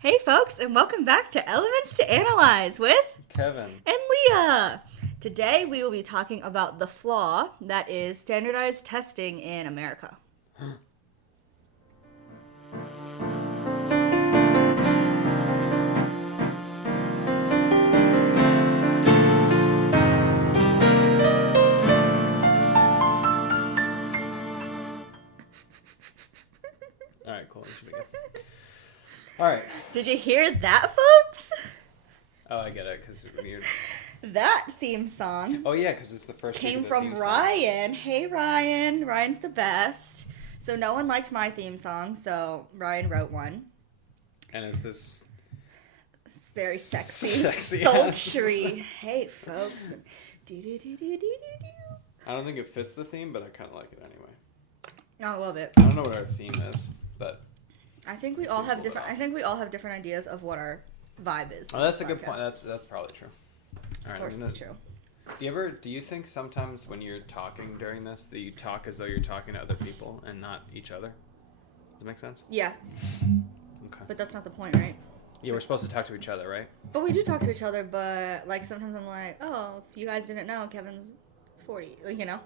Hey folks, and welcome back to Elements to Analyze with Kevin. and Leah. Today we will be talking about the flaw that is standardized testing in America. All right, cool. This should be good. All right. Did you hear that, folks? Oh, I get it because weird. That theme song Oh yeah, because it's the first week came of the from theme song. Ryan. Hey Ryan, Ryan's the best. So no one liked my theme song, so Ryan wrote one. And is this? It's very sexy, Sexy sultry. Hey folks. Do. I don't think it fits the theme, but I kind of like it anyway. I love it. I don't know what our theme is, but I think we all have different. I think we all have different ideas of what our vibe is. oh, that's a good point. That's probably true. All right, Of course, it's true. Do you think sometimes when you're talking during this that you talk as though you're talking to other people and not each other? Does that make sense? Yeah, Okay. but that's not the point, right? Yeah, we're supposed to talk to each other, right? But we do talk to each other. But like sometimes I'm like, oh, if you guys didn't know, Kevin's 40. Like, you know,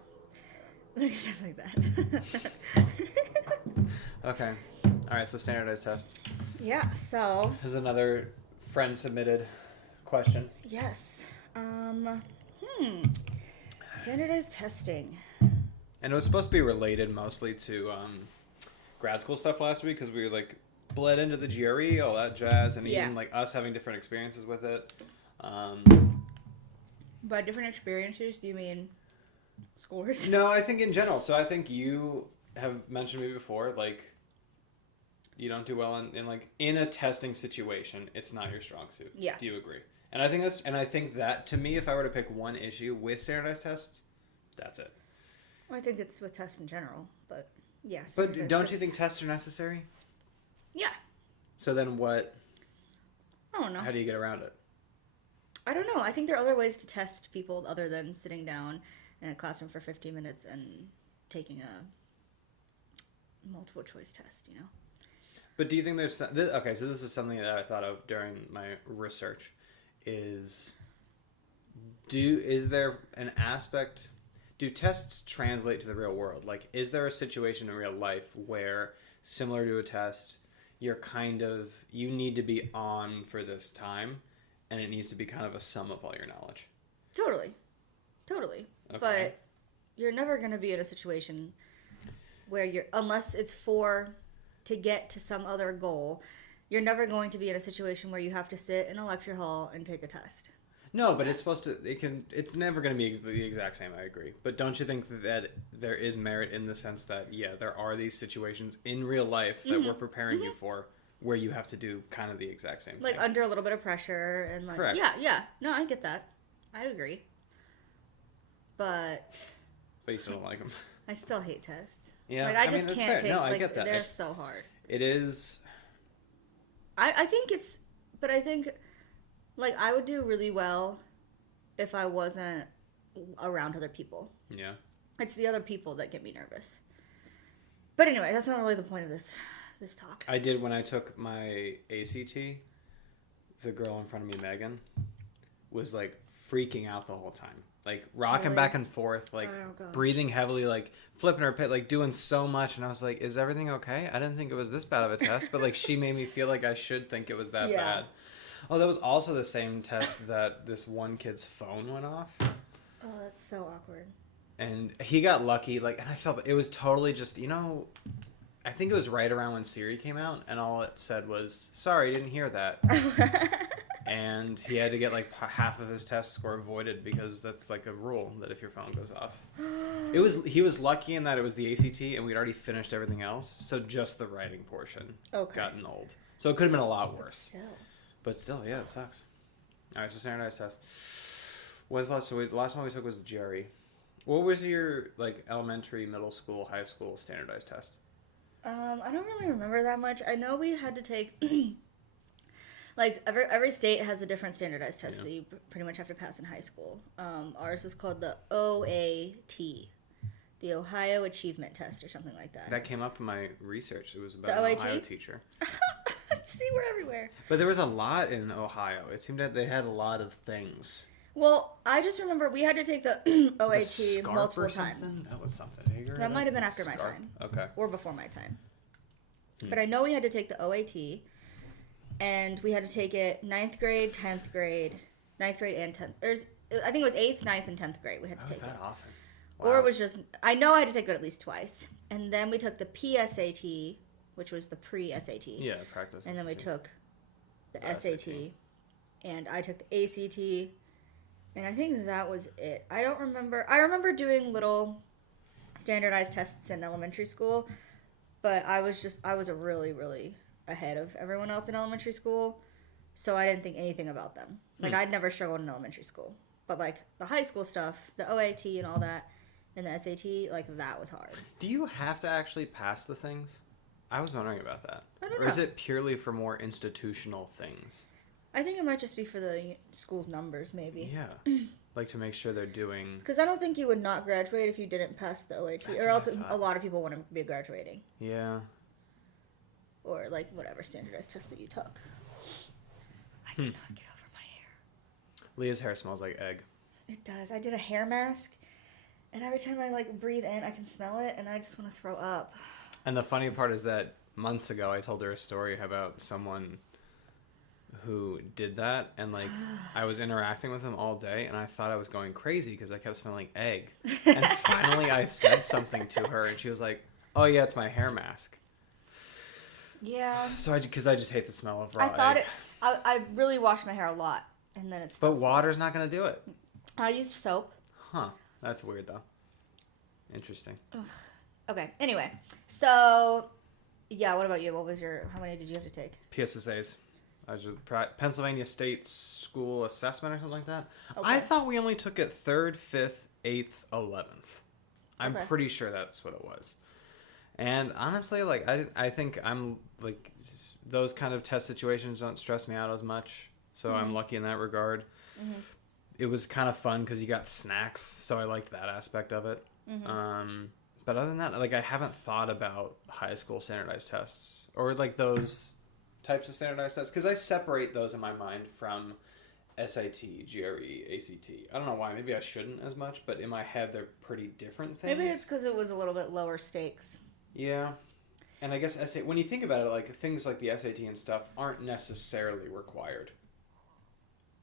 like stuff like that. Okay. All right. So standardized test. Yeah. So. Here's another friend submitted question. Yes. Standardized testing. And it was supposed to be related mostly to grad school stuff last week because we were like bled into the GRE, all that jazz, and even like us having different experiences with it. By different experiences, do you mean scores? No, I think in general. So I think you have mentioned me before, like you don't do well in like in a testing situation. It's not your strong suit. Yeah. Do you agree? And I think that to me, if I were to pick one issue with standardized tests, that's it. Well, I think it's with tests in general, but yes. But don't you think tests are necessary? Yeah. So then what? I don't know. How do you get around it? I don't know. I think there are other ways to test people other than sitting down in a classroom for 15 minutes and taking a multiple choice test, you know? But do you think there's... Okay, so this is something that I thought of during my research. Is there an aspect... Do tests translate to the real world? Like, is there a situation in real life where, similar to a test, you need to be on for this time, and it needs to be kind of a sum of all your knowledge? Totally. Okay. But you're never going to be in a situation where unless it's to get to some other goal, you're never going to be in a situation where you have to sit in a lecture hall and take a test. No, but it's never going to be the exact same, I agree. But don't you think that there is merit in the sense that, yeah, there are these situations in real life that we're preparing you for where you have to do kind of the exact same thing? Like under a little bit of pressure and like... Correct. Yeah. No, I get that. I agree. But you still don't like them. I still hate tests. Yeah, like I just that's can't fair. take. No, I like get that. they're so hard. It is. I think it's, but I think, like I would do really well if I wasn't around other people. Yeah. It's the other people that get me nervous. But anyway, that's not really the point of this talk. I did when I took my ACT. The girl in front of me, Megan, was like freaking out the whole time. Like rocking back and forth, like breathing heavily, like flipping her pit, like doing so much. And I was like, is everything okay? I didn't think it was this bad of a test, but like she made me feel like I should think it was that bad. Oh, that was also the same test that this one kid's phone went off. Oh, that's so awkward. And he got lucky, like, and I felt it was totally just, I think it was right around when Siri came out, and all it said was, sorry, didn't hear that. And he had to get like half of his test score voided because that's like a rule that if your phone goes off. He was lucky in that it was the ACT and we'd already finished everything else, so just the writing portion got annulled. So it could have been a lot worse. But still, yeah, it sucks. All right, so standardized test. When's the last? So the last one we took was the GRE. What was your like elementary, middle school, high school standardized test? I don't really remember that much. I know we had to take. Like, every state has a different standardized test that you pretty much have to pass in high school. Ours was called the OAT, the Ohio Achievement Test or something like that. That came up in my research. It was about the an OAT? Ohio teacher. See, we're everywhere. But there was a lot in Ohio. It seemed that they had a lot of things. Well, I just remember we had to take the OAT multiple times. That was something. That might have been after my time. Okay. Or before my time. But I know we had to take the OAT, and we had to take it 9th grade, 10th grade, 9th grade and 10th. I think it was 8th, 9th, and 10th grade we had to take it. That often? Wow. Or it was just, I know I had to take it at least twice. And then we took the PSAT, which was the pre-SAT. Yeah, practice. And then we took the SAT, and I took the ACT, and I think that was it. I don't remember. I remember doing little standardized tests in elementary school, but I was really, really ahead of everyone else in elementary school, so I didn't think anything about them. Like, I'd never struggled in elementary school. But, like, the high school stuff, the OAT and all that, and the SAT, like, that was hard. Do you have to actually pass the things? I was wondering about that. I don't know. Or is it purely for more institutional things? I think it might just be for the school's numbers, maybe. Yeah. Like, to make sure they're doing... Because I don't think you would not graduate if you didn't pass the OAT. That's or else what I thought. a lot of people want to be graduating. Yeah. Or, like, whatever standardized test that you took. I cannot get over my hair. Leah's hair smells like egg. It does. I did a hair mask, and every time I, like, breathe in, I can smell it, and I just want to throw up. And the funny part is that months ago I told her a story about someone who did that, and like I was interacting with him all day, and I thought I was going crazy because I kept smelling egg. And finally I said something to her, and she was like, "Oh yeah, it's my hair mask." Yeah. So because I just hate the smell of raw egg. I thought I really washed my hair a lot, and then it's. But water's not gonna do it. I used soap. Huh. That's weird though. Interesting. Ugh. Okay. Anyway, so yeah. What about you? How many did you have to take? PSSAs. I was Pennsylvania State School Assessment or something like that. Okay. I thought we only took it 3rd, 5th, 8th, 11th. I'm Okay. pretty sure that's what it was. And honestly, like I think I'm like those kind of test situations don't stress me out as much. So I'm lucky in that regard. Mm-hmm. It was kind of fun because you got snacks, so I liked that aspect of it. Mm-hmm. But other than that, like I haven't thought about high school standardized tests or like those types of standardized tests because I separate those in my mind from SAT, GRE, ACT. I don't know why. Maybe I shouldn't as much, but in my head they're pretty different things. Maybe it's because it was a little bit lower stakes. Yeah. And I guess when you think about it, like things like the SAT and stuff aren't necessarily required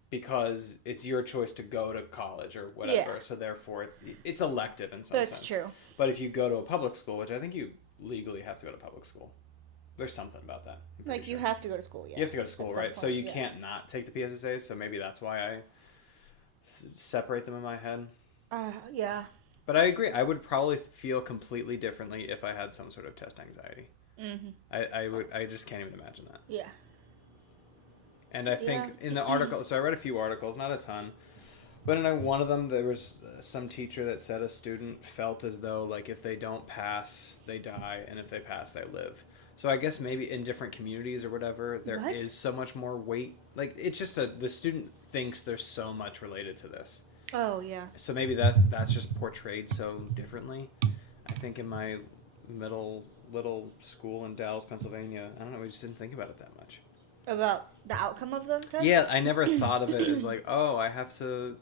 because it's your choice to go to college or whatever. Yeah. So therefore it's elective in some sense. That's true. But if you go to a public school, which I think you legally have to go to public school. There's something about that. Like you have to go to school, yeah. You have to go to school, right? So you can't not take the PSSAs, so maybe that's why I separate them in my head. Yeah. But I agree. I would probably feel completely differently if I had some sort of test anxiety. Mm-hmm. I just can't even imagine that. Yeah. And I think in the article, so I read a few articles, not a ton, but in one of them there was some teacher that said a student felt as though like if they don't pass, they die, and if they pass, they live. So I guess maybe in different communities or whatever, there is so much more weight. Like it's just the student thinks there's so much related to this. Oh yeah. So maybe that's just portrayed so differently. I think in my little school in Dallas, Pennsylvania, I don't know, we just didn't think about it that much. About the outcome of the test? Yeah, I never thought of it as like, oh, I have to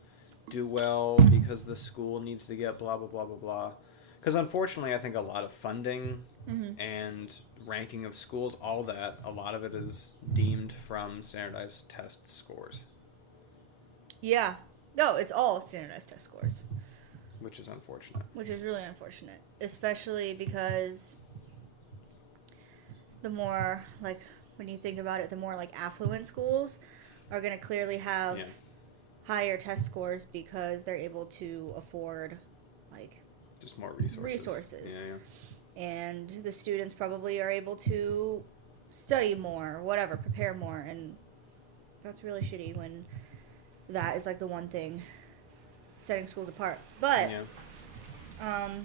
do well because the school needs to get blah blah blah blah blah. Because unfortunately, I think a lot of funding and ranking of schools, all that, a lot of it is deemed from standardized test scores. Yeah. No, it's all standardized test scores. Which is unfortunate. Which is really unfortunate. Especially because the more, like, when you think about it, the more, like, affluent schools are going to clearly have higher test scores because they're able to afford, like... Just more resources. Yeah. And the students probably are able to study more, whatever, prepare more, and that's really shitty when that is like the one thing setting schools apart. But I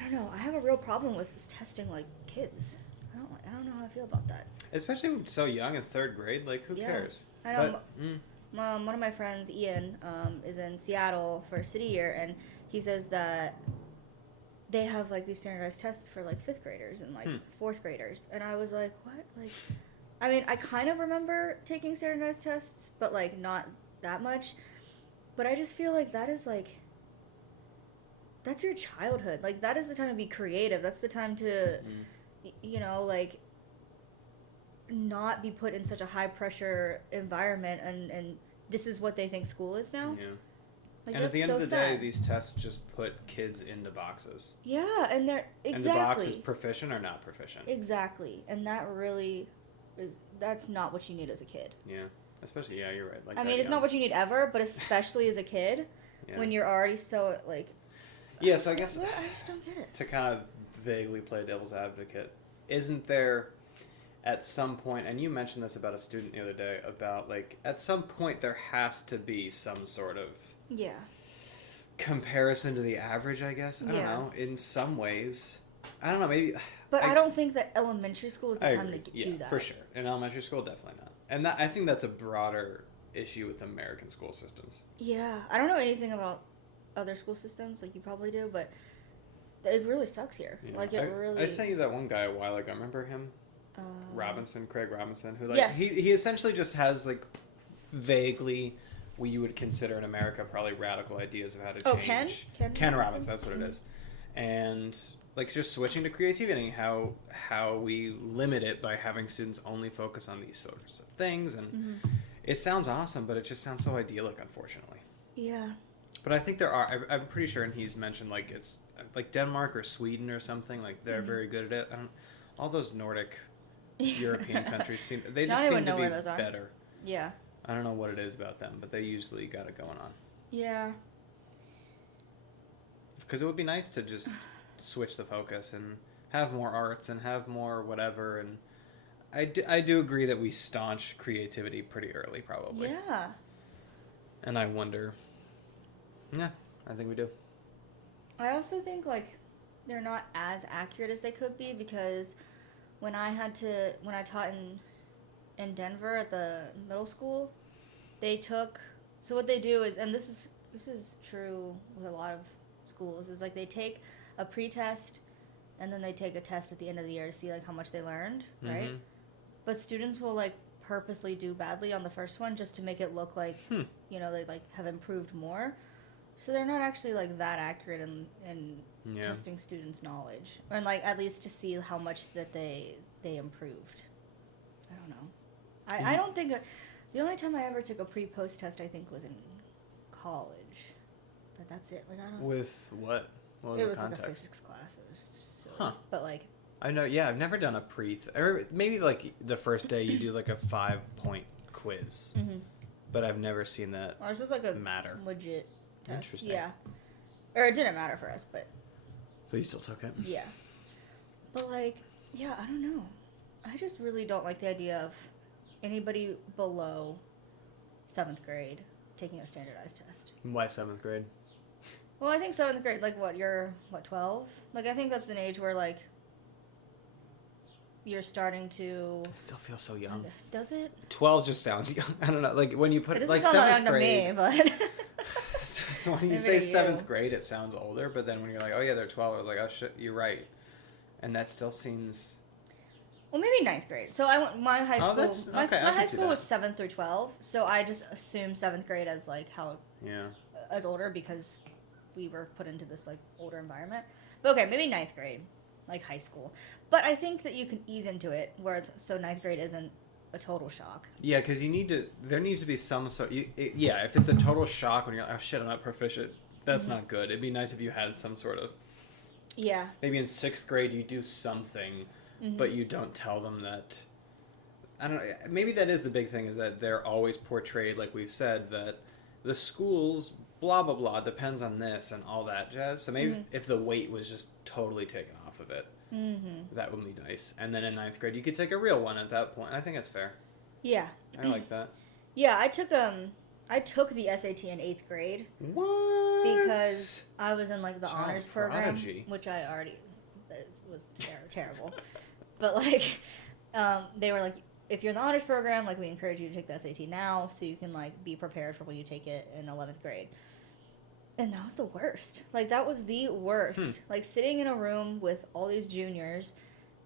don't know. I have a real problem with testing like kids. I don't know how I feel about that. Especially so young in 3rd grade. Like who cares? I know. One of my friends, Ian, is in Seattle for City Year, and he says that they have like these standardized tests for like 5th graders and like 4th graders, and I was like, what? Like, I mean, I kind of remember taking standardized tests, but like not that much. But I just feel like that is like, that's your childhood. Like, that is the time to be creative. That's the time to, you know, like, not be put in such a high pressure environment, and this is what they think school is now. Yeah. Like, and at the end so of the sad. day, these tests just put kids into boxes. Yeah, and they're exactly. And the box is proficient or not proficient. Exactly, and that really is, that's not what you need as a kid. Yeah, especially, yeah, you're right. Like, I mean, it's not what you need ever, but especially as a kid, when you're already so, like... Yeah, so I guess... I just don't get it. To kind of vaguely play devil's advocate, isn't there, at some point, and you mentioned this about a student the other day, about, like, at some point there has to be some sort of... Yeah. Comparison to the average, I guess. I don't know. In some ways, I don't know. Maybe, but I don't think that elementary school is the time to do that. For sure. In elementary school, definitely not. And I think that's a broader issue with American school systems. Yeah, I don't know anything about other school systems, like you probably do, but it really sucks here. Yeah. Like, it really. I sent you that one guy a while ago. Remember him? Craig Robinson, who, like, yes. he essentially just has, like, vaguely what you would consider in America probably radical ideas of how to change. Ken Robinson, that's what it is. And, like, just switching to creativity, how we limit it by having students only focus on these sorts of things. And it sounds awesome, but it just sounds so idyllic, unfortunately. Yeah. But I think there are, I'm pretty sure, and he's mentioned, like, it's like Denmark or Sweden or something, like, they're very good at it. All those Nordic European countries seem to be better. Yeah. I don't know what it is about them, but they usually got it going on. Yeah. Because it would be nice to just switch the focus and have more arts and have more whatever. And I do agree that we staunch creativity pretty early, probably. Yeah. And I wonder... Yeah, I think we do. I also think, like, they're not as accurate as they could be, because when I taught in Denver at the middle school, so what they do is, and this is true with a lot of schools, is like they take a pre-test and then they take a test at the end of the year to see, like, how much they learned, right? But students will, like, purposely do badly on the first one just to make it look like, you know, they, like, have improved more. So they're not actually, like, that accurate in testing students' knowledge, or, like, at least to see how much that they improved. I don't know. I don't think... the only time I ever took a pre-post test, I think, was in college. But that's it. Like, I don't... With what? What was it the was context? like a physics class. It was silly. But, like... I know, yeah, I've never done a maybe, like, the first day you do, like, a 5-point quiz. But I've never seen that Ours was, like, a legit test. Interesting. Yeah. Or it didn't matter for us, but... But you still took it? Yeah. But, like, yeah, I don't know. I just really don't like the idea of anybody below 7th grade taking a standardized test. Why 7th grade? Well, I think 7th grade, like, you're 12? Like, I think that's an age where, like, you're starting to... It still feels so young. Does it? 12 just sounds young. I don't know. Like, when you put it like 7th grade... To me, but... so when you say 7th grade, it sounds older, but then when you're like, oh yeah, they're 12, I was like, oh shit, you're right. And that still seems... Well, maybe 9th grade. So my high school, my high school was 7th through 12, so I just assumed 7th grade as, like, how... Yeah. As older, because we were put into this, like, older environment. But okay, maybe 9th grade, like high school. But I think that you can ease into it, whereas, so 9th grade isn't a total shock. Yeah, because there needs to be some sort... yeah, if it's a total shock when you're like, oh shit, I'm not proficient, that's not good. It'd be nice if you had some sort of... Yeah. Maybe in 6th grade you do something, but you don't tell them that... I don't know, maybe that is the big thing, is that they're always portrayed, like we've said, that the schools, blah, blah, blah, depends on this and all that jazz. So maybe if the weight was just totally taken off of it, that would be nice. And then in 9th grade, you could take a real one at that point. I think that's fair. Yeah. I like that. Yeah, I took the SAT in 8th grade. What? Because I was in, like, the honors program, which I already... It was terrible. But, like, they were like, if you're in the honors program, like, we encourage you to take the SAT now so you can, like, be prepared for when you take it in 11th grade. And that was the worst. Like, that was the worst. Like, sitting in a room with all these juniors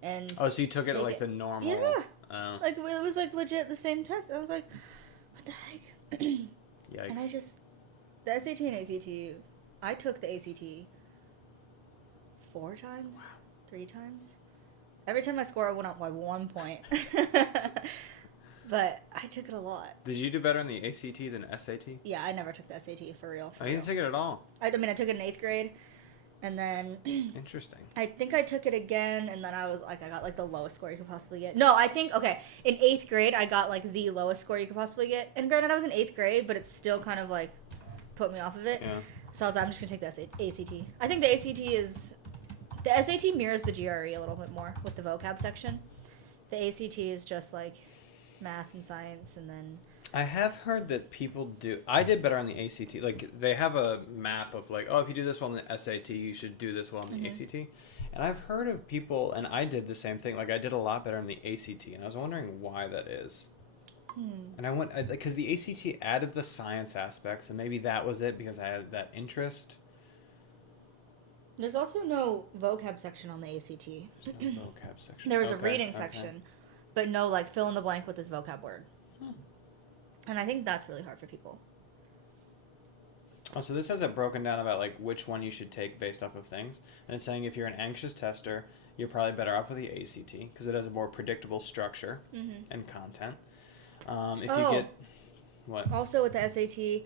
and... Oh, so you took it at, like, the normal... Yeah. Oh. Like, it was, like, legit the same test. I was like, what the heck? Yikes. And I just... The SAT and ACT... I took the ACT 4 times? Wow. 3 times? Every time my score went up by 1 point. But I took it a lot. Did you do better in the ACT than SAT? Yeah, I never took the SAT for real. You didn't take it at all? I mean, I took it in 8th grade, and then... Interesting. I think I took it again, and then I was like, I got like the lowest score you could possibly get. No, I think, okay, in 8th grade, I got like the lowest score you could possibly get. And granted, I was in 8th grade, but it still kind of like put me off of it. Yeah. So I was like, I'm just going to take the ACT. I think the ACT is... The SAT mirrors the GRE a little bit more with the vocab section. The ACT is just like... math and science, and then I have heard that people do. I did better on the ACT. Like, they have a map of like, oh, if you do this well in the SAT, you should do this well in the ACT. And I've heard of people, and I did the same thing. Like, I did a lot better in the ACT, and I was wondering why that is. And I went because the ACT added the science aspects, and maybe that was it because I had that interest. There's also no vocab section on the ACT. There's no vocab section. There was a reading section. But no, like, fill in the blank with this vocab word. And I think that's really hard for people. Oh, so this has it broken down about, like, which one you should take based off of things. And it's saying if you're an anxious tester, you're probably better off with the ACT because it has a more predictable structure and content. If you get... What? Also, with the SAT,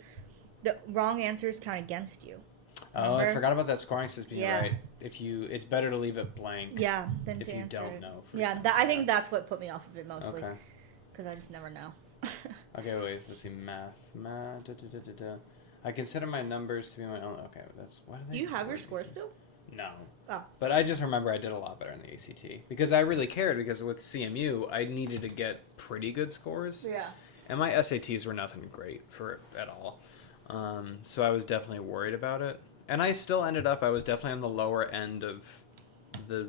the wrong answers count against you. Oh, I forgot about that scoring system. Yeah. Right. It's better to leave it blank. Yeah, than to If answer you don't it. know. Yeah, I think that's what put me off of it mostly. Okay. Because I just never know. Okay, wait. Let's see. Math. I consider my numbers to be my own. Okay, that's what. Do you have your score still? No. Oh. But I just remember I did a lot better in the ACT because I really cared because with CMU I needed to get pretty good scores. Yeah. And my SATs were nothing great at all. So I was definitely worried about it. And I still ended up, I was definitely on the lower end of the,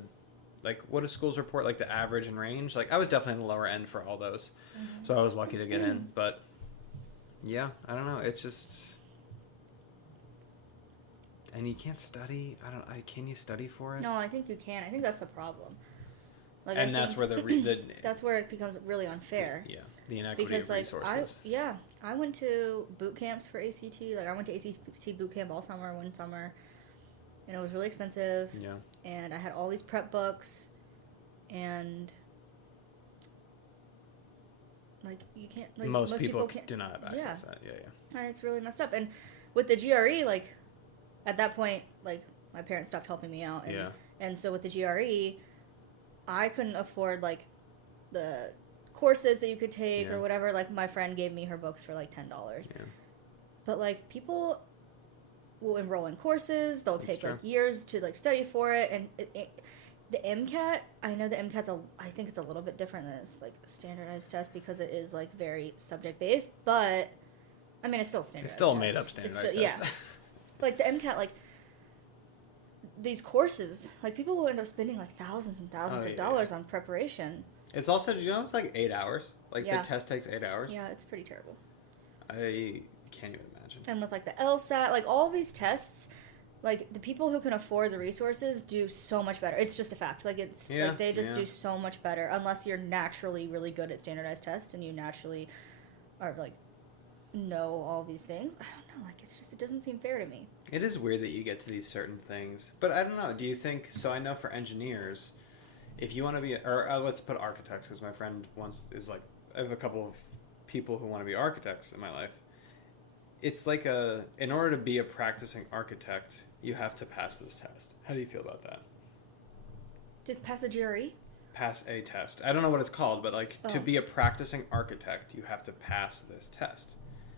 like, what do schools report, like the average and range? Like, I was definitely on the lower end for all those. So I was lucky to get in. But, yeah, I don't know. It's just, and you can't study. Can you study for it? No, I think you can. I think that's the problem. Like, and that's where that's where it becomes really unfair. Yeah, the inequity because, of resources. I went to boot camps for ACT. Like, I went to ACT boot camp all summer, one summer, and it was really expensive. Yeah. And I had all these prep books, and like you can't. Like, most people can't, do not have access to that. Yeah. And it's really messed up. And with the GRE, like at that point, like my parents stopped helping me out. And, and so with the GRE, I couldn't afford like the courses that you could take or whatever. Like my friend gave me her books for like $10. Yeah. But like people will enroll in courses. They'll take true. like years to like study for it. And the MCAT, I know the MCAT's I think it's a little bit different than this like standardized test because it is like very subject based. But I mean, it's still standardized. It's still test. made up standardized test. Yeah. Like the MCAT, like these courses, like people will end up spending like thousands and thousands of dollars on preparation. It's also, do you know, it's like 8 hours. Like the test takes 8 hours. Yeah, it's pretty terrible. I can't even imagine. And with like the LSAT, like all these tests, like the people who can afford the resources do so much better. It's just a fact. Like it's like they just do so much better unless you're naturally really good at standardized tests and you naturally are like know all these things. I don't know. Like it's just, it doesn't seem fair to me. It is weird that you get to these certain things. But I don't know. Do you think, so I know for engineers, if you want to be, or let's put architects, because my friend once is like, I have a couple of people who want to be architects in my life. It's like in order to be a practicing architect, you have to pass this test. How do you feel about that? To pass the GRE? Pass a test. I don't know what it's called, but like to be a practicing architect, you have to pass this test.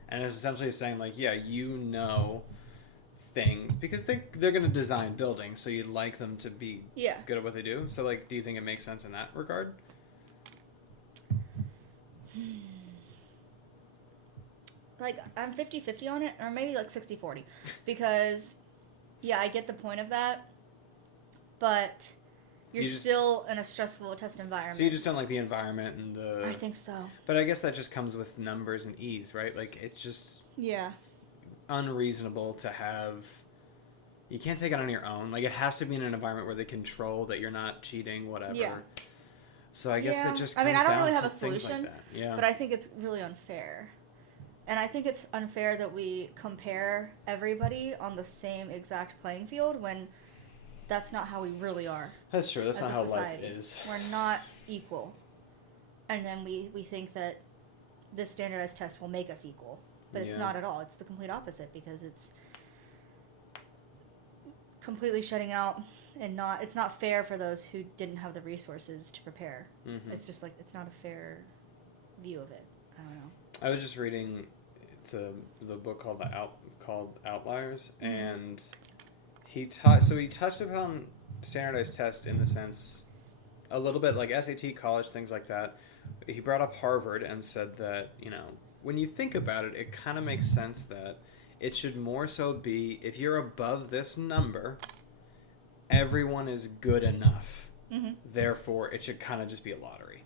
And it's essentially saying like, yeah, you know things because they're going to design buildings, so you'd like them to be good at what they do. So like, do you think it makes sense in that regard? Like I'm 50-50 on it, or maybe like 60-40, because I get the point of that, but you're still in a stressful test environment. So you just don't like the environment and I think so. But I guess that just comes with numbers and ease, right? Like it's just unreasonable to have. You can't take it on your own. Like, it has to be in an environment where they control that you're not cheating, whatever. Yeah. So I guess it just comes I mean, I don't really down have to a things solution, like that. Yeah. but I think it's really unfair. And I think it's unfair that we compare everybody on the same exact playing field when that's not how we really are. That's true. That's as not a how society. life is. We're not equal. And then we think that this standardized test will make us equal. But it's not at all. It's the complete opposite, because it's completely shutting out, and it's not fair for those who didn't have the resources to prepare. Mm-hmm. It's just like, it's not a fair view of it. I don't know. I was just reading the book called Outliers, Mm-hmm. and he touched upon standardized tests in the sense a little bit like SAT, college, things like that. He brought up Harvard and said that, when you think about it, it kind of makes sense that it should more so be, if you're above this number, everyone is good enough. Mm-hmm. Therefore, it should kind of just be a lottery.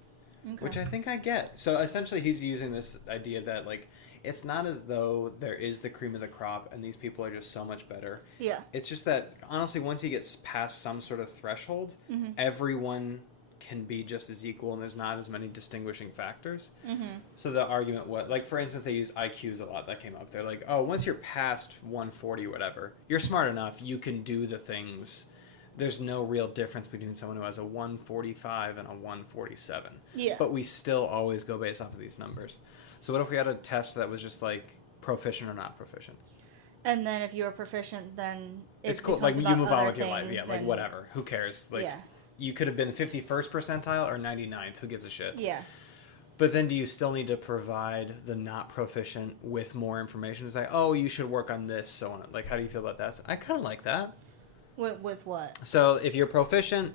Okay. Which I think I get. So essentially, he's using this idea that, like, it's not as though there is the cream of the crop and these people are just so much better. Yeah. It's just that, honestly, once he gets past some sort of threshold, Mm-hmm. everyone can be just as equal, and there's not as many distinguishing factors. Mm-hmm. So the argument was, like, for instance, they use IQs a lot. That came up. They're like, oh, once you're past 140 or whatever, you're smart enough, you can do the things. There's no real difference between someone who has a 145 and a 147. Yeah. But we still always go based off of these numbers. So what if we had a test that was just like proficient or not proficient? And then if you're proficient, then It's cool. Like, you move on with your life. Yeah, like, whatever. Who cares? Like, yeah. You could have been 51st percentile or 99th. Who gives a shit? Yeah. But then do you still need to provide the not proficient with more information? It's like, oh, you should work on this, so on. Like, how do you feel about that? I kind of like that. With what? So if you're proficient,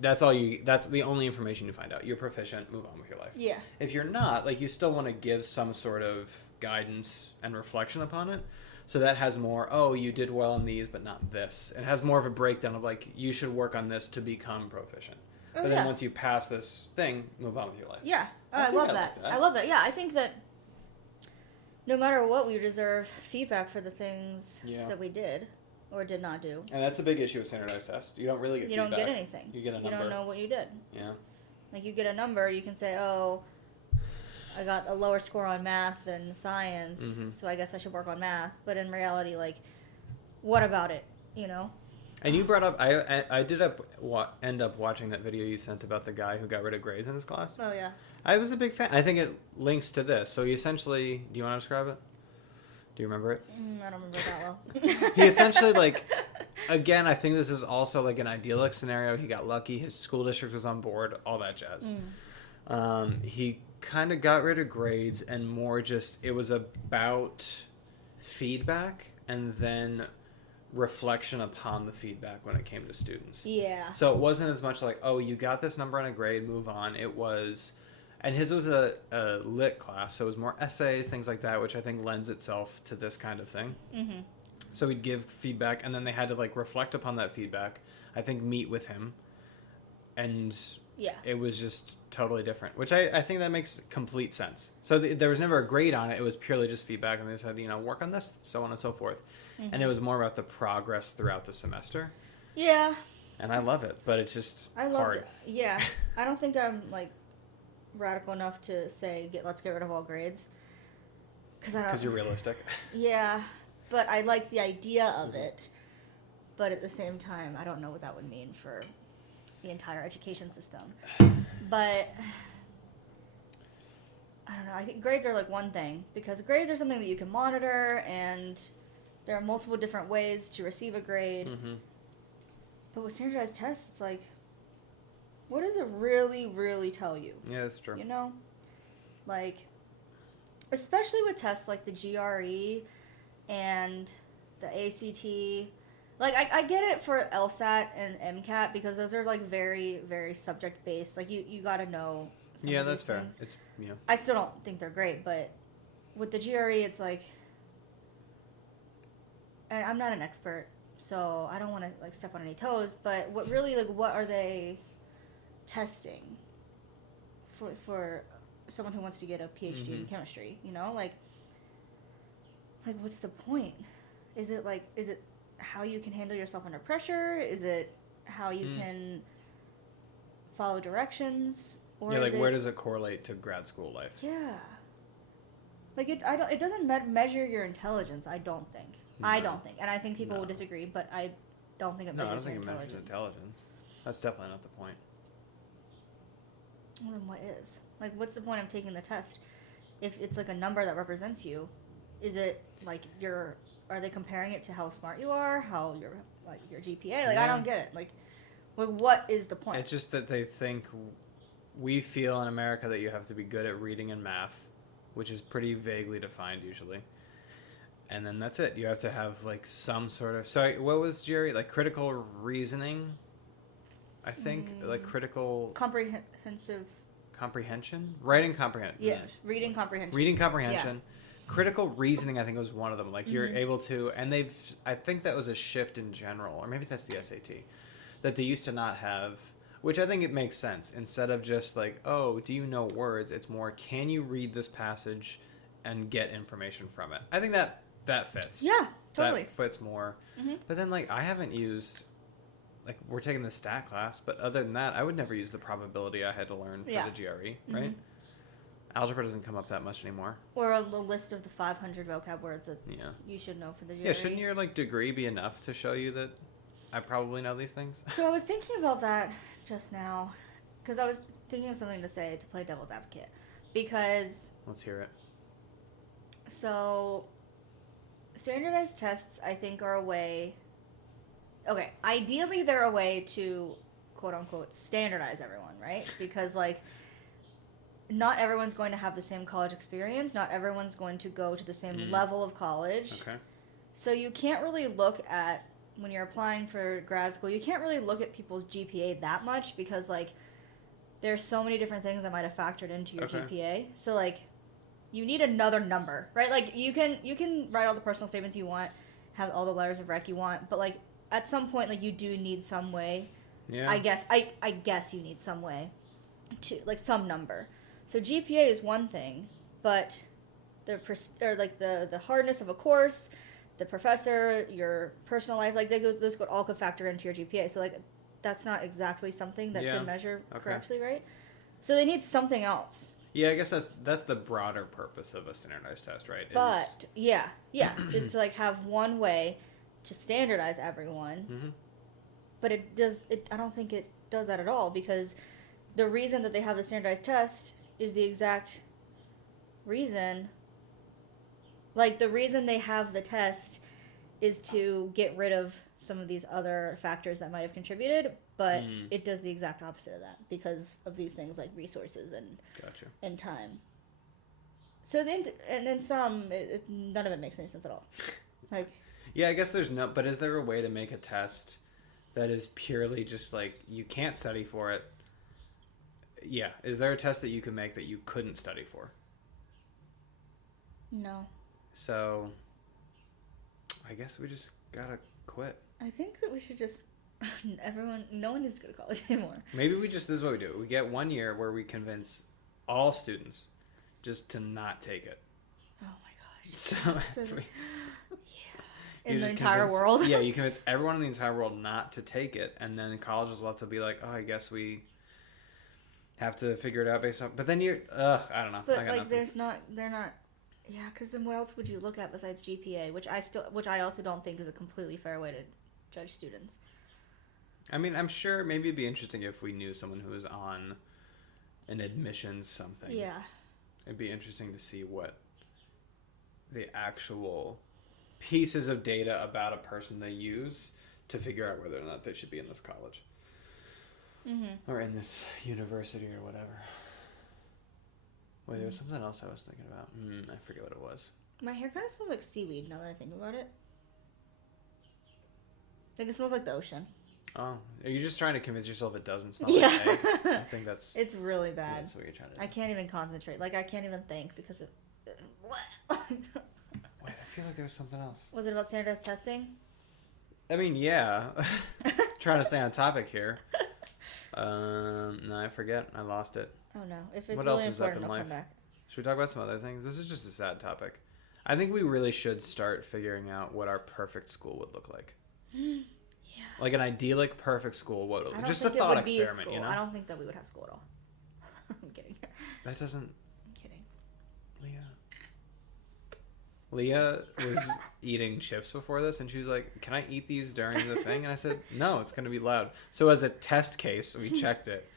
that's the only information you find out. You're proficient, move on with your life. Yeah. If you're not, like, you still want to give some sort of guidance and reflection upon it. So that has more, oh, you did well in these, but not this. It has more of a breakdown of, like, you should work on this to become proficient. Oh, but then once you pass this thing, move on with your life. Yeah. I I love like that. that. I love that. Yeah, I think that no matter what, we deserve feedback for the things that we did or did not do. And that's a big issue with standardized tests. You don't really get feedback. You don't get anything. You get a number. You don't know what you did. Yeah. Like, you get a number, you can say, oh, I got a lower score on math than science, so I guess I should work on math. But in reality, like, what about it, And you brought up, I did end up watching that video you sent about the guy who got rid of grades in his class. Oh, yeah. I was a big fan. I think it links to this. So he essentially, do you want to describe it? Do you remember it? I don't remember that well. He essentially, like, again, I think this is also like an idyllic scenario. He got lucky. His school district was on board, all that jazz. He kind of got rid of grades and more just, it was about feedback and then reflection upon the feedback when it came to students. Yeah. So it wasn't as much like, oh, you got this number on a grade, move on. It was, and his was a lit class, so it was more essays, things like that, which I think lends itself to this kind of thing. Mm-hmm. So he'd give feedback, and then they had to, like, reflect upon that feedback, I think meet with him, and it was just totally different, which I think that makes complete sense. So there was never a grade on it. It was purely just feedback, and they said, work on this, so on and so forth. Mm-hmm. And it was more about the progress throughout the semester. Yeah. And I love it, but it's just hard. Yeah. I don't think I'm, like, radical enough to say, let's get rid of all grades. Because you're realistic. Yeah. But I like the idea of it. But at the same time, I don't know what that would mean for the entire education system. But I don't know. I think grades are, like, one thing, because grades are something that you can monitor, and there are multiple different ways to receive a grade. Mm-hmm. But with standardized tests, it's like, what does it really, really tell you? Yeah, that's true. Like, especially with tests like the GRE and the ACT. Like, I get it for LSAT and MCAT, because those are, like, very, very subject-based. Like, you gotta know some of that's these fair. things. It's, I still don't think they're great, but with the GRE, it's like, and I'm not an expert, so I don't want to, like, step on any toes, but what are they testing for someone who wants to get a PhD in chemistry, Like, like, what's the point? Is it how you can handle yourself under pressure? Is it how you can follow directions? Or yeah, like, where does it correlate to grad school life? Yeah. Like, it doesn't measure your intelligence, I don't think. No. I don't think. And I think people will disagree, but I don't think it measures your intelligence. No, I don't think it measures intelligence. That's definitely not the point. Well, then what is? Like, what's the point of taking the test? If it's, like, a number that represents you, is it, like, are they comparing it to how smart you are? How your GPA? Like, I don't get it. Like, what is the point? It's just that they think we feel in America that you have to be good at reading and math, which is pretty vaguely defined usually. And then that's it. You have to have, like, some sort of... Sorry, what was, Jerry? Like, critical reasoning? I think. Like, critical... Comprehensive... Comprehension? Writing comprehension. Yeah, reading comprehension. Reading comprehension. Yeah. Critical reasoning, I think, was one of them. Like, you're able to... And I think that was a shift in general. Or maybe that's the SAT. That they used to not have... Which I think it makes sense. Instead of just like, oh, do you know words? It's more, can you read this passage and get information from it? I think that fits. Yeah, totally. That fits more. Mm-hmm. But then, like, I haven't used... Like, we're taking the stat class, but other than that, I would never use the probability I had to learn for the GRE, right? Algebra doesn't come up that much anymore. Or a list of the 500 vocab words that you should know for the GRE. Yeah, shouldn't your, like, degree be enough to show you that I probably know these things? So I was thinking about that just now, because I was thinking of something to say to play devil's advocate, because... Let's hear it. So, standardized tests, I think, are a way... Okay, ideally they're a way to, quote-unquote, standardize everyone, right? Because, like, not everyone's going to have the same college experience. Not everyone's going to go to the same level of college. Okay. So you can't really look at, when you're applying for grad school, you can't really look at people's GPA that much because, like, there's so many different things that might have factored into your GPA. So, like, you need another number, right? Like, you can write all the personal statements you want, have all the letters of rec you want, but, like, at some point, like, you do need some way. Yeah. I guess you need some way to, like, some number. So GPA is one thing, but the hardness of a course, the professor, your personal life, like, those all could factor into your GPA. So, like, that's not exactly something that could measure correctly, right? So they need something else. Yeah, I guess that's the broader purpose of a standardized test, right? But is to, like, have one way to standardize everyone. Mm-hmm. But I don't think it does that at all, because the reason that they have the standardized test is the exact reason. Like, the reason they have the test is to get rid of some of these other factors that might have contributed, but it does the exact opposite of that because of these things like resources and time. So and in some, none of it makes any sense at all. Like, yeah, I guess but is there a way to make a test that is purely just like you can't study for it? Yeah, is there a test that you can make that you couldn't study for? No. So, I guess we just gotta quit. I think that we should just... no one needs to go to college anymore. Maybe this is what we do. We get 1 year where we convince all students just to not take it. Oh my gosh. So in the entire world? Yeah, you convince everyone in the entire world not to take it, and then colleges will have to be like, oh, I guess we have to figure it out based on... But then I don't know. But, like, they're not... Yeah, because then what else would you look at besides GPA, which I also don't think is a completely fair way to judge students. I mean, I'm sure maybe it'd be interesting if we knew someone who was on an admissions something. Yeah. It'd be interesting to see what the actual pieces of data about a person they use to figure out whether or not they should be in this college. Mm-hmm. Or in this university or whatever. Wait, there was something else I was thinking about. I forget what it was. My hair kind of smells like seaweed now that I think about it. Like, it smells like the ocean. Oh, are you just trying to convince yourself it doesn't smell like egg? I think that's... It's really bad. Yeah, that's what you're trying to do. I can't even concentrate. Like, I can't even think because it... Wait, I feel like there was something else. Was it about standardized testing? I mean, yeah. Trying to stay on topic here. No, I forget. I lost it. Oh, no. If it's what really else is up important, in I'll life? come back. Should we talk about some other things? This is just a sad topic. I think we really should start figuring out what our perfect school would look like. Yeah. Like an idyllic perfect school. What? Just a think it thought would be experiment, school. you know? I don't think that we would have school at all. I'm kidding. That doesn't... I'm kidding. Leah was eating chips before this, and she was like, "Can I eat these during the thing?" And I said, "No, it's going to be loud." So as a test case, we checked it.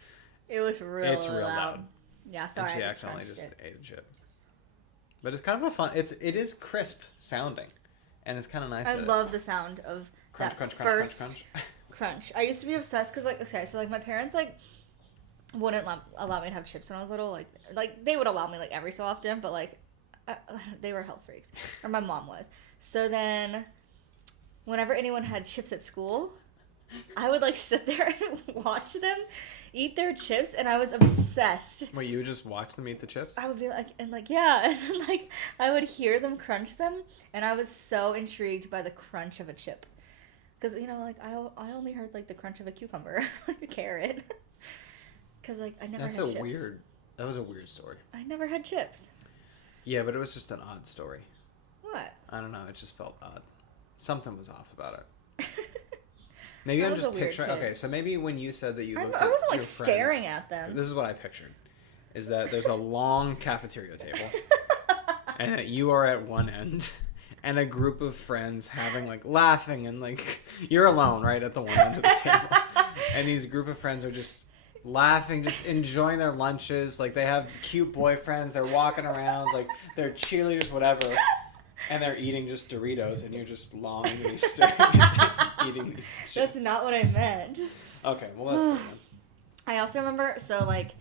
It's real loud. Yeah, sorry. And she accidentally just ate a chip. But it's kind of a fun... It is crisp sounding, and it's kind of nice. I love the sound of crunch, that crunch, first crunch, crunch, crunch. I used to be obsessed because, like, okay, so like my parents like wouldn't allow me to have chips when I was little. Like they would allow me like every so often, but like they were health freaks, or my mom was. So then, whenever anyone had chips at school, I would like sit there and watch them eat their chips, and I was obsessed. Wait, you would just watch them eat the chips? I would be like, and like, yeah, and then, like I would hear them crunch them, and I was so intrigued by the crunch of a chip, because you know, like I only heard like the crunch of a cucumber, like a carrot, because like I never had chips. That was a weird story. I never had chips. Yeah, but it was just an odd story. What? I don't know. It just felt odd. Something was off about it. Maybe I'm just picturing... Okay, so maybe when you said that you looked at I wasn't like your staring friends, at them. This is what I pictured. Is that there's a long cafeteria table. And that you are at one end. And a group of friends having like laughing and like... You're alone, right? At the one end of the table. And these group of friends are just... laughing, just enjoying their lunches. Like they have cute boyfriends. They're walking around like they're cheerleaders, whatever. And they're eating just Doritos, and you're just longingly staring at them eating these chips. That's not what I meant. Okay, well that's fine. I also remember, so like,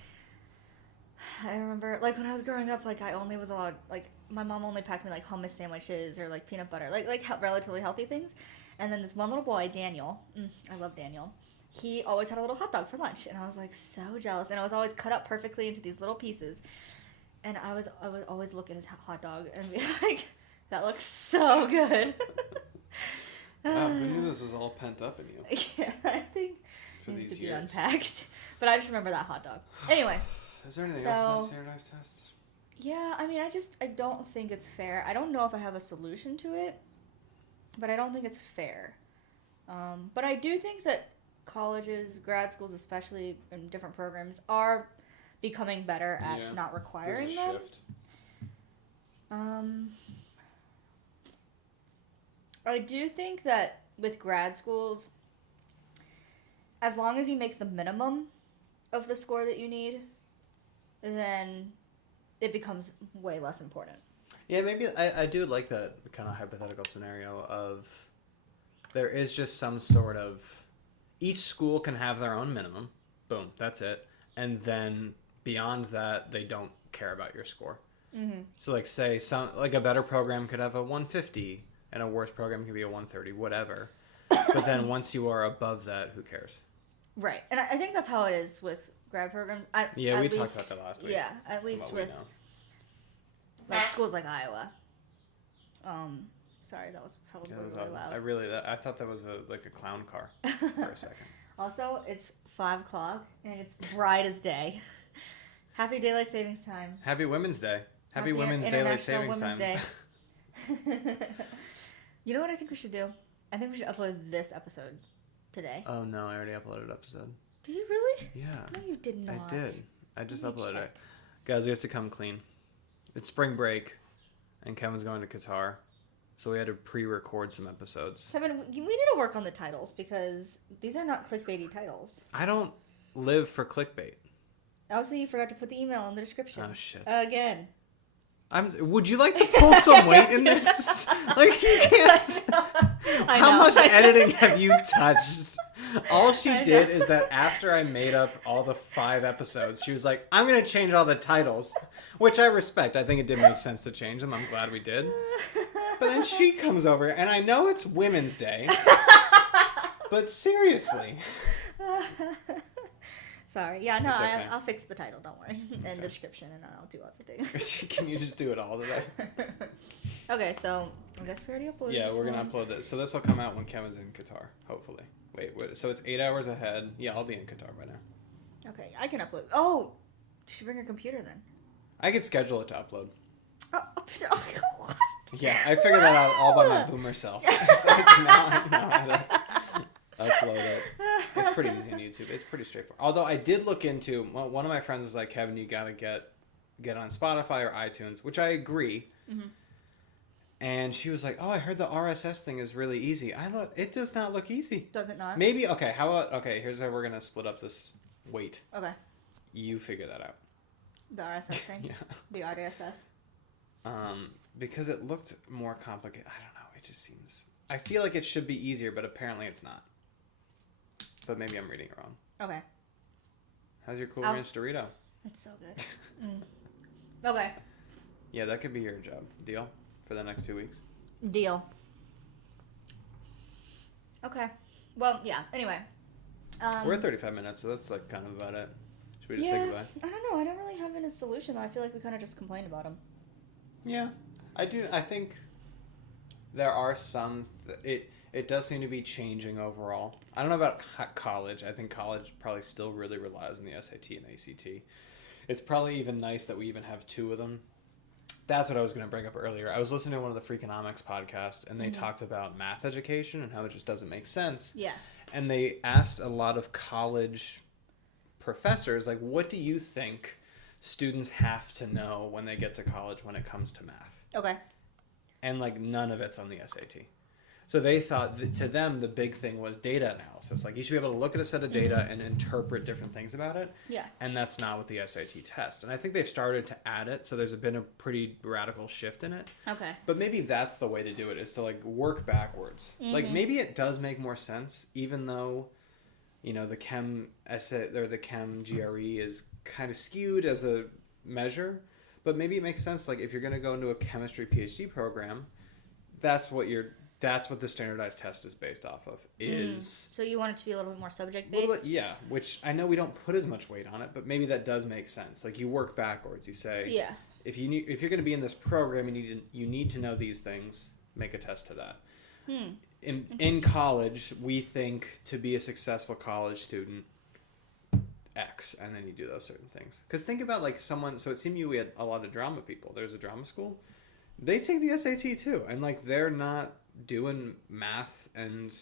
I remember like when I was growing up, like I only was allowed, like my mom only packed me like hummus sandwiches or like peanut butter, like relatively healthy things. And then this one little boy, Daniel, I love Daniel. He always had a little hot dog for lunch, and I was like so jealous. And it was always cut up perfectly into these little pieces. And I would always look at his hot dog and be like, "That looks so good." Wow, who knew this was all pent up in you? Yeah, I think for it needs to be years. unpacked. But I just remember that hot dog. Anyway. Is there anything else about standardized tests? Yeah, I mean, I don't think it's fair. I don't know if I have a solution to it, but I don't think it's fair. But I do think that colleges, grad schools, especially in different programs, are becoming better at not requiring them. Shift. I do think that with grad schools, as long as you make the minimum of the score that you need, then it becomes way less important. Yeah, maybe I do like that kind of hypothetical scenario of there is just some sort of... Each school can have their own minimum. Boom, that's it. And then beyond that, they don't care about your score. Mm-hmm. So like say a better program could have a 150 and a worse program could be a 130, whatever. But then once you are above that, who cares? Right. And I think that's how it is with grad programs. We talked about that last week. Yeah, at least with like schools like Iowa. Sorry, that was probably really loud. I thought that was a clown car for a second. Also, it's 5 o'clock and it's bright as day. Happy Daylight Savings Time. Happy Women's Day. Happy Women's Daylight Savings Women's Time. Day. You know what I think we should do? I think we should upload this episode today. Oh no, I already uploaded an episode. Did you really? Yeah. No, you did not. I did. I just uploaded it. Guys, we have to come clean. It's spring break, and Kevin's going to Qatar, so we had to pre-record some episodes. Kevin, we need to work on the titles, because these are not clickbaity titles. I don't live for clickbait. Also, you forgot to put the email in the description. Oh, shit. Again. Would you like to pull some weight in this? Like, you can't... How much editing have you touched? All she did is that after I made up all the 5 episodes, she was like, I'm going to change all the titles, which I respect. I think it did make sense to change them. I'm glad we did. But then she comes over, and I know it's Women's Day, but seriously. Sorry. Yeah, no, okay. I'll fix the title, don't worry. And the description, and I'll do everything. Can you just do it all today? Okay, so I guess we already uploaded Yeah, this we're going to upload this. So this will come out when Kevin's in Qatar, hopefully. Wait, so it's 8 hours ahead. Yeah, I'll be in Qatar by now. Okay, I can upload. Oh, you should bring your computer then. I could schedule it to upload. Oh, what? Yeah, I figured that out all by my boomer self. So now I know how to upload it. It's pretty easy on YouTube. It's pretty straightforward. Although I did look into, one of my friends was like, Kevin, you gotta get on Spotify or iTunes, which I agree. Mm-hmm. And she was like, oh, I heard the RSS thing is really easy. It does not look easy. Does it not? Maybe, okay, here's how we're gonna split up this weight. Okay. You figure that out. The RSS thing? Yeah. The RSS? Because it looked more complicated. I don't know. It just seems... I feel like it should be easier, but apparently it's not. But maybe I'm reading it wrong. Okay. How's your Cool Ranch Dorito? It's so good. Okay. Yeah, that could be your job. Deal? For the next 2 weeks? Deal. Okay. Well, yeah. Anyway. We're at 35 minutes, so that's like kind of about it. Should we just say goodbye? I don't know. I don't really have any solution, though. I feel like we kind of just complained about them. Yeah. I do. I think there are some... It does seem to be changing overall. I don't know about college. I think college probably still really relies on the SAT and ACT. It's probably even nice that we even have 2 of them. That's what I was going to bring up earlier. I was listening to one of the Freakonomics podcasts, and they talked about math education and how it just doesn't make sense. Yeah. And they asked a lot of college professors, like, what do you think students have to know when they get to college when it comes to math? Okay. And, like, none of it's on the SAT. So they thought that to them, the big thing was data analysis. Like, you should be able to look at a set of data and interpret different things about it. Yeah. And that's not what the SAT tests. And I think they've started to add it, so there's been a pretty radical shift in it. Okay. But maybe that's the way to do it, is to, like, work backwards. Like, maybe it does make more sense, even though, you know, the chem essay or the chem GRE is kind of skewed as a measure. But maybe it makes sense, like, if you're going to go into a chemistry PhD program, that's what the standardized test is based off of. So you want it to be a little bit more subject-based? Yeah, which I know we don't put as much weight on it, but maybe that does make sense. Like, you work backwards. You say, if you're going to be in this program, you need to know these things. Make a test to that. In college, we think to be a successful college student, X, and then you do those certain things. Because think about, like, someone... So at CMU, we had a lot of drama people. There's a drama school. They take the SAT, too. And, like, they're not doing math and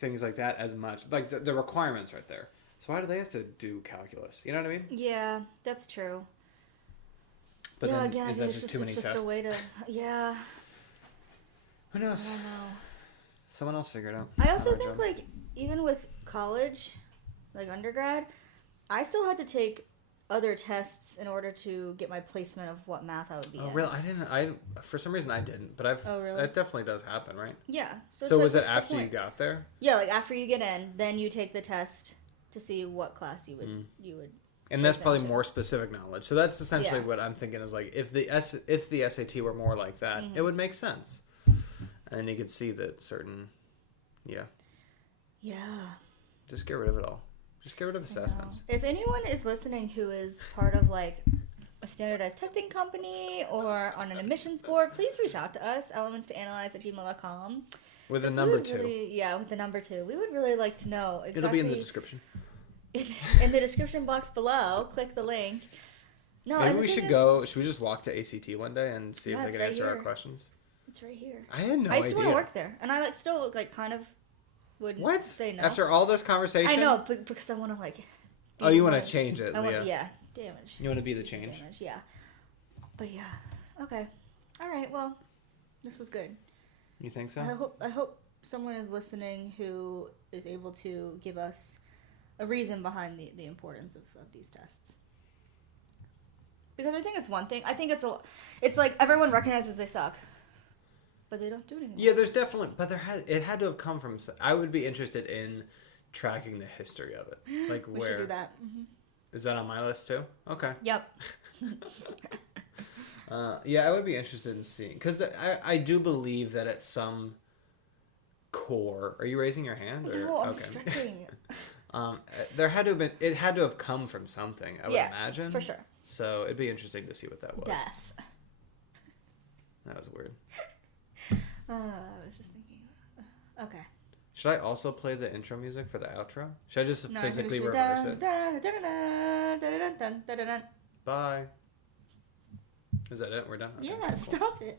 things like that as much. Like, the requirement's right there. So why do they have to do calculus? You know what I mean? Yeah, that's true. But then, again, is that just too many tests? It's just a way to... Yeah. Who knows? I don't know. Someone else figure it out. I also think, like, even with college, like undergrad, I still had to take other tests in order to get my placement of what math I would be in. Oh, really? For some reason I didn't, but Oh, really? That definitely does happen, right? Yeah. So was it after you got there? Yeah, like after you get in, then you take the test to see what class you would. And that's probably more specific knowledge. So that's essentially what I'm thinking is, like, if the SAT were more like that, it would make sense. And then you could see that certain, Yeah. Just get rid of it all. Just get rid of assessments. If anyone is listening who is part of, like, a standardized testing company or on an admissions board, please reach out to us, elementstoanalyze@gmail.com. With a number 2. With the number 2. We would really like to know exactly. It'll be in the description. In the description box below, click the link. No, maybe we should go. Should we just walk to ACT one day and see if they can answer our questions? It's right here. I had no idea. I used to want to work there, and I still kind of would say no. After all this conversation? I know, because I want to you want to change it, Leah? Yeah, damage. You want to be the change? Damage, yeah. But yeah, okay, all right. Well, this was good. You think so? I hope someone is listening who is able to give us a reason behind the importance of these tests. Because I think it's one thing. I think it's like everyone recognizes they suck. But they don't do it anymore. Yeah, there's definitely... But it had to have come from... I would be interested in tracking the history of it. Like, we should do that. Mm-hmm. Is that on my list, too? Okay. Yep. Yeah, I would be interested in seeing... Because I do believe that at some core... Are you raising your hand? Or? No, I'm stretching. There had to have been... It had to have come from something, I would imagine. For sure. So it'd be interesting to see what that was. Death. That was weird. I was just thinking. Okay. Should I also play the intro music for the outro? Should I just physically reverse it? Bye. Is that it? We're done? Okay, Yeah, cool. stop it.